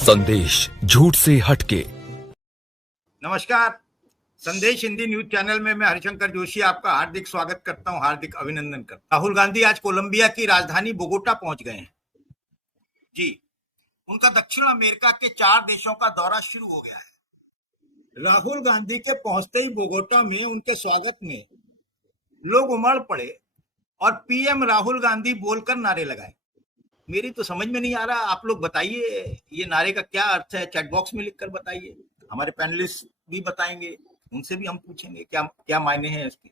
संदेश झूठ से हटके। नमस्कार, संदेश हिंदी न्यूज चैनल में मैं हरिशंकर जोशी आपका हार्दिक स्वागत करता हूं, हार्दिक अभिनंदन करता हूं। राहुल गांधी आज कोलंबिया की राजधानी बोगोटा पहुंच गए हैं। जी, उनका दक्षिण अमेरिका के 4 देशों का दौरा शुरू हो गया है। राहुल गांधी के पहुंचते ही बोगोटा में उनके स्वागत में लोग उमड़ पड़े और पीएम राहुल गांधी बोलकर नारे लगाए। मेरी तो समझ में नहीं आ रहा, आप लोग बताइए ये नारे का क्या अर्थ है, चैट बॉक्स में लिखकर बताइए। हमारे पैनलिस्ट भी बताएंगे, उनसे भी हम पूछेंगे क्या क्या मायने हैं इसके।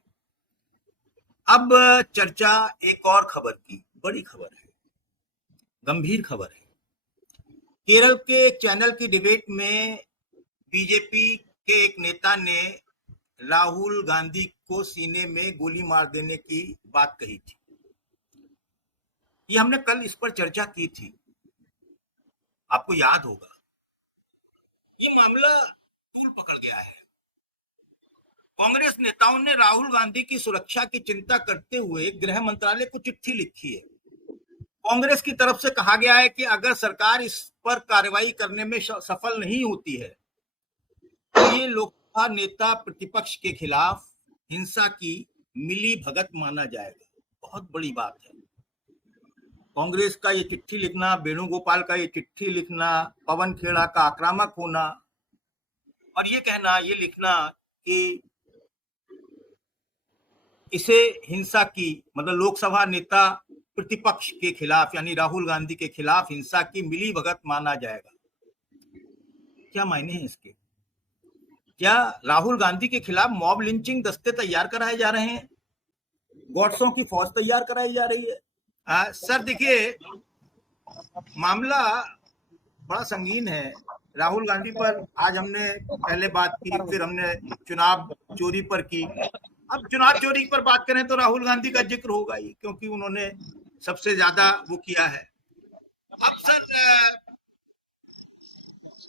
अब चर्चा एक और खबर की, बड़ी खबर है, गंभीर खबर है। केरल के एक चैनल की डिबेट में बीजेपी के एक नेता ने राहुल गांधी को सीने में गोली मार देने की बात कही थी। ये हमने कल इस पर चर्चा की थी, आपको याद होगा। ये मामला तूल पकड़ गया है। कांग्रेस नेताओं ने राहुल गांधी की सुरक्षा की चिंता करते हुए गृह मंत्रालय को चिट्ठी लिखी है। कांग्रेस की तरफ से कहा गया है कि अगर सरकार इस पर कार्रवाई करने में सफल नहीं होती है तो ये लोकसभा नेता प्रतिपक्ष के खिलाफ हिंसा की मिली भगत माना जाएगा। बहुत बड़ी बात है। कांग्रेस का ये चिट्ठी लिखना, वेणुगोपाल का ये चिट्ठी लिखना, पवन खेड़ा का आक्रामक होना और ये कहना, ये लिखना कि इसे हिंसा की, मतलब लोकसभा नेता प्रतिपक्ष के खिलाफ यानी राहुल गांधी के खिलाफ हिंसा की मिली भगत माना जाएगा। क्या मायने हैं इसके? क्या राहुल गांधी के खिलाफ मॉब लिंचिंग दस्ते तैयार कराए जा रहे हैं? गॉड्सों की फौज तैयार कराई जा रही है? सर देखिए, मामला बड़ा संगीन है। राहुल गांधी पर आज हमने पहले बात की, फिर हमने चुनाव चोरी पर की। अब चुनाव चोरी पर बात करें तो राहुल गांधी का जिक्र होगा ही, क्योंकि उन्होंने सबसे ज्यादा वो किया है। अब सर,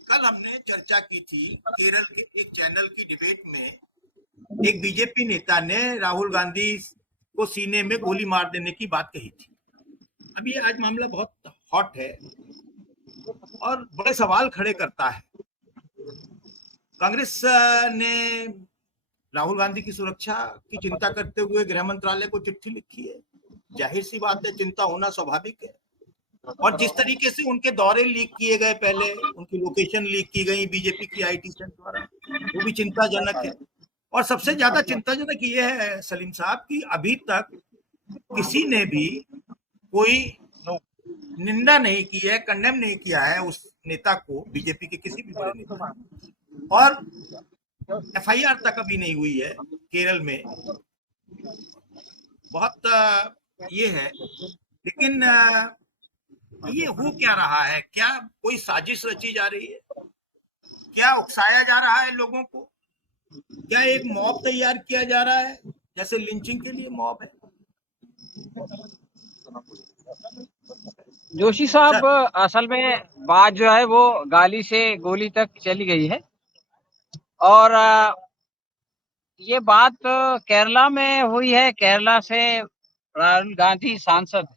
कल हमने चर्चा की थी, केरल के एक चैनल की डिबेट में एक बीजेपी नेता ने राहुल गांधी को सीने में गोली मार देने की बात कही थी। अब ये आज मामला बहुत हॉट है और बड़े सवाल खड़े करता है। कांग्रेस ने राहुल गांधी की सुरक्षा की चिंता करते हुए गृह मंत्रालय को चिट्ठी लिखी है। जाहिर सी बात है, चिंता होना स्वाभाविक है। और जिस तरीके से उनके दौरे लीक किए गए, पहले उनकी लोकेशन लीक की गई बीजेपी की आईटी सेल द्वारा, वो भी चिंताजनक है। और सबसे ज्यादा चिंताजनक ये है सलीम साहब कि अभी तक किसी ने भी कोई निंदा नहीं की है, कंडेम नहीं किया है उस नेता को, बीजेपी के किसी भी बड़े नेता। और एफआईआर तक अभी नहीं हुई है केरल में। बहुत ये है, लेकिन ये हो क्या रहा है? क्या कोई साजिश रची जा रही है? क्या उकसाया जा रहा है लोगों को? क्या एक मॉब तैयार किया जा रहा है, जैसे लिंचिंग के लिए मॉब है? जोशी साहब, असल में बात जो है वो गाली से गोली तक चली गई है। और ये बात केरला में हुई है। केरला से राहुल गांधी सांसद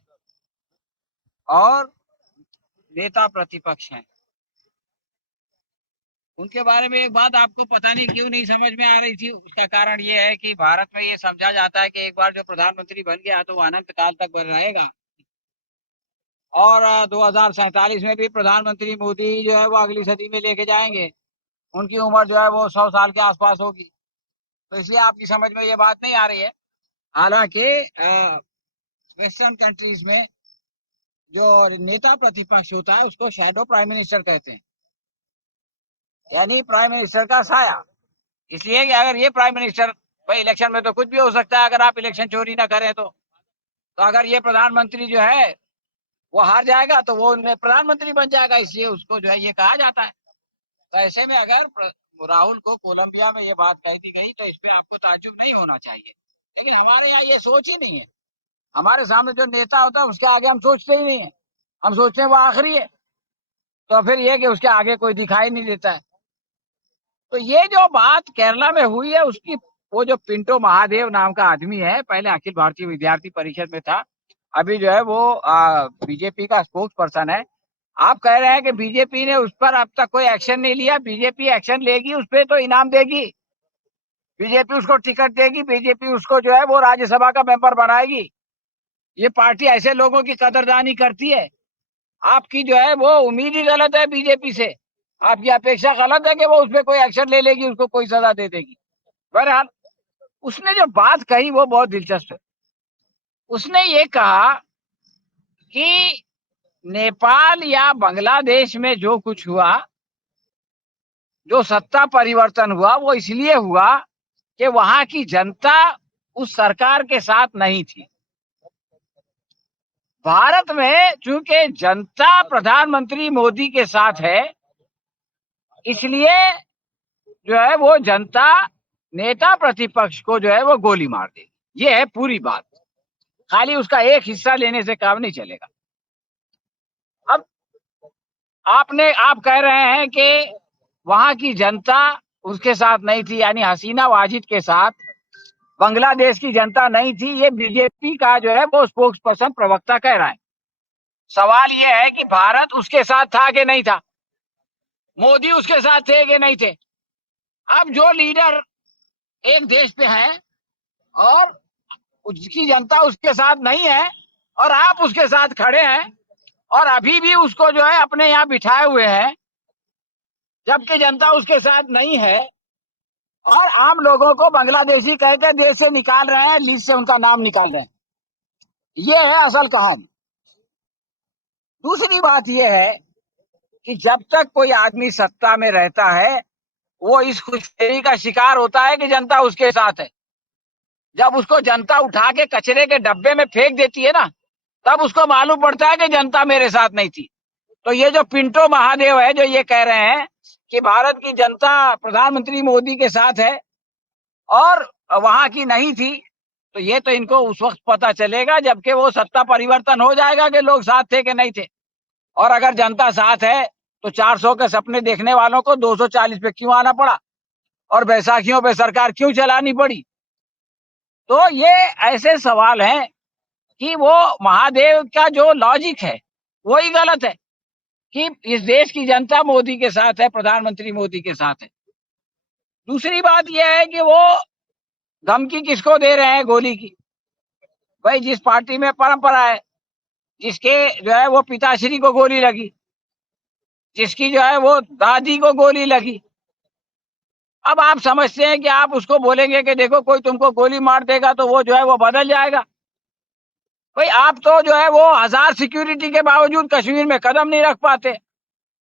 और नेता प्रतिपक्ष हैं। उनके बारे में एक बात आपको पता नहीं क्यों नहीं समझ में आ रही थी। उसका कारण ये है कि भारत में ये समझा जाता है कि एक बार जो प्रधानमंत्री बन गया तो वो अनंत काल तक बन रहेगा। और 2047 में भी प्रधानमंत्री मोदी जो है वो अगली सदी में लेके जाएंगे। उनकी उम्र जो है वो 100 साल के आसपास होगी। तो इसलिए आपकी समझ में ये बात नहीं आ रही है। हालांकि वेस्टर्न कंट्रीज में जो नेता प्रतिपक्ष होता है उसको शैडो प्राइम मिनिस्टर कहते हैं, यानी प्राइम मिनिस्टर का साया। इसलिए कि अगर ये प्राइम मिनिस्टर, भाई इलेक्शन में तो कुछ भी हो सकता है, अगर आप इलेक्शन चोरी ना करें तो अगर ये प्रधानमंत्री जो है वो हार जाएगा तो वो प्रधानमंत्री बन जाएगा। इसलिए उसको जो है ये कहा जाता है। तो ऐसे में अगर राहुल को कोलंबिया में ये बात कह दी गई तो इस पे आपको ताज्जुब नहीं होना चाहिए। लेकिन हमारे यहाँ ये सोच ही नहीं है। हमारे सामने जो नेता होता है उसके आगे हम सोचते ही नहीं है। हम सोचते हैं वो आखिरी है, तो फिर ये कि उसके आगे कोई दिखाई नहीं देता है। तो ये जो बात केरला में हुई है उसकी, वो जो पिंटो महादेव नाम का आदमी है, पहले अखिल भारतीय विद्यार्थी परिषद में था, अभी जो है वो बीजेपी का स्पोक्स पर्सन है। आप कह रहे हैं कि बीजेपी ने उस पर अब तक कोई एक्शन नहीं लिया। बीजेपी एक्शन लेगी, उस पर तो इनाम देगी, बीजेपी उसको टिकट देगी, बीजेपी उसको जो है वो राज्यसभा का मेंबर बनाएगी। ये पार्टी ऐसे लोगों की कदरदानी करती है। आपकी जो है वो उम्मीद ही गलत है बीजेपी से, आपकी अपेक्षा गलत है कि वो उस पर कोई एक्शन ले लेगी, उसको कोई सजा दे देगी। बहरहाल उसने जो बात कही वो बहुत दिलचस्प है। उसने ये कहा कि नेपाल या बांग्लादेश में जो कुछ हुआ, जो सत्ता परिवर्तन हुआ, वो इसलिए हुआ कि वहां की जनता उस सरकार के साथ नहीं थी। भारत में चूंकि जनता प्रधानमंत्री मोदी के साथ है, इसलिए जो है वो जनता नेता प्रतिपक्ष को जो है वो गोली मार देगी। ये है पूरी बात, खाली उसका एक हिस्सा लेने से काम नहीं चलेगा। अब आप कह रहे हैं कि वहां की जनता उसके साथ नहीं थी, यानी हसीना वाजिद के साथ बांग्लादेश की जनता नहीं थी। ये बीजेपी का जो है वो स्पोक्स पर्सन, प्रवक्ता कह रहा है। सवाल ये है कि भारत उसके साथ था कि नहीं था, मोदी उसके साथ थे कि नहीं थे। अब जो लीडर एक देश पे है और उसकी जनता उसके साथ नहीं है और आप उसके साथ खड़े हैं और अभी भी उसको जो है अपने यहाँ बिठाए हुए हैं, जबकि जनता उसके साथ नहीं है, और आम लोगों को बांग्लादेशी कहकर देश से निकाल रहे हैं, लिस्ट से उनका नाम निकाल रहे हैं। ये है असल कहानी। दूसरी बात यह है कि जब तक कोई आदमी सत्ता में रहता है, वो इस खुशखबरी का शिकार होता है कि जनता उसके साथ है। जब उसको जनता उठा के कचरे के डब्बे में फेंक देती है ना, तब उसको मालूम पड़ता है कि जनता मेरे साथ नहीं थी। तो ये जो पिंटो महादेव है, जो ये कह रहे हैं कि भारत की जनता प्रधानमंत्री मोदी के साथ है और वहां की नहीं थी, तो ये तो इनको उस वक्त पता चलेगा जबकि वो सत्ता परिवर्तन हो जाएगा कि लोग साथ थे कि नहीं थे। और अगर जनता साथ है तो 400 के सपने देखने वालों को 240 पे क्यों आना पड़ा और बैसाखियों पे सरकार क्यों चलानी पड़ी। तो ये ऐसे सवाल हैं कि वो महादेव का जो लॉजिक है वही गलत है कि इस देश की जनता मोदी के साथ है, प्रधानमंत्री मोदी के साथ है। दूसरी बात यह है कि वो धमकी किसको दे रहे हैं गोली की। भाई जिस पार्टी में परंपरा है, जिसके जो है वो पिताश्री को गोली लगी, जिसकी जो है वो दादी को गोली लगी, अब आप समझते हैं कि आप उसको बोलेंगे कि देखो कोई तुमको गोली मार देगा तो वो जो है वो बदल जाएगा। भाई आप तो जो है वो 1000 सिक्योरिटी के बावजूद कश्मीर में कदम नहीं रख पाते।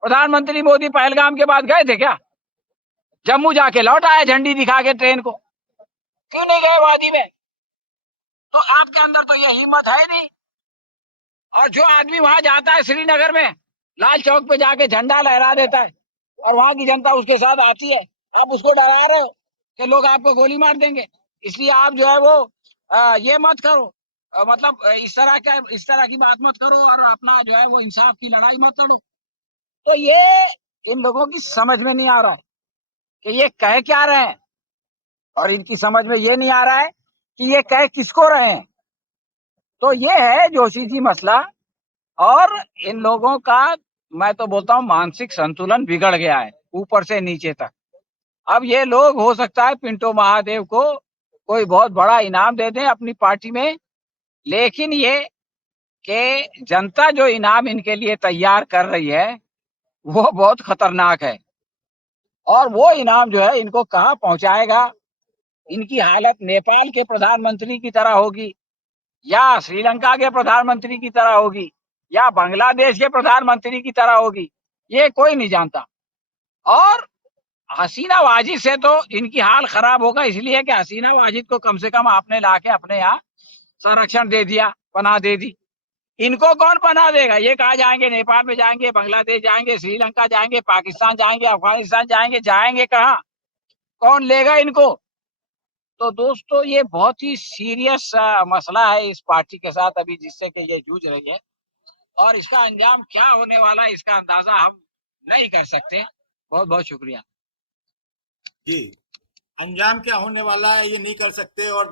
प्रधानमंत्री मोदी पहलगाम के बाद गए थे क्या? जम्मू जाके लौट आए झंडी दिखा के ट्रेन को, क्यों नहीं गए वादी में? तो आपके अंदर तो ये हिम्मत है नहीं। और जो आदमी वहां जाता है श्रीनगर में, लाल चौक पे जाके झंडा लहरा देता है और वहां की जनता उसके साथ आती है, आप उसको डरा रहे हो कि लोग आपको गोली मार देंगे। इसलिए आप जो है वो ये मत करो, मतलब इस तरह की बात मत करो और अपना जो है वो इंसाफ की लड़ाई मत लड़ो। तो ये इन लोगों की समझ में नहीं आ रहा है कि ये कह क्या रहे हैं, और इनकी समझ में ये नहीं आ रहा है कि ये कह किसको रहे हैं। तो ये है जोशी जी मसला। और इन लोगों का, मैं तो बोलता हूं, मानसिक संतुलन बिगड़ गया है ऊपर से नीचे तक। अब ये लोग हो सकता है पिंटो महादेव को कोई बहुत बड़ा इनाम दे दें अपनी पार्टी में, लेकिन ये कि जनता जो इनाम इनके लिए तैयार कर रही है वो बहुत खतरनाक है, और वो इनाम जो है इनको कहाँ पहुंचाएगा। इनकी हालत नेपाल के प्रधानमंत्री की तरह होगी, या श्रीलंका के प्रधानमंत्री की तरह होगी, या बांग्लादेश के प्रधानमंत्री की तरह होगी, ये कोई नहीं जानता। और हसीना वाजिद से तो इनकी हाल खराब होगा, इसलिए कि हसीना वाजिद को कम से कम आपने लाके अपने यहाँ संरक्षण दे दिया, पनाह दे दी। इनको कौन पनाह देगा? ये कहा जाएंगे नेपाल में जाएंगे, बांग्लादेश जाएंगे, श्रीलंका जाएंगे, पाकिस्तान जाएंगे, अफगानिस्तान जाएंगे, जाएंगे कहाँ? कौन लेगा इनको? तो दोस्तों ये बहुत ही सीरियस मसला है इस पार्टी के साथ अभी, जिससे कि ये जूझ रही है, और इसका अंजाम क्या होने वाला है इसका अंदाजा हम नहीं कर सकते। बहुत बहुत शुक्रिया जी। अंजाम क्या होने वाला है ये नहीं कर सकते। और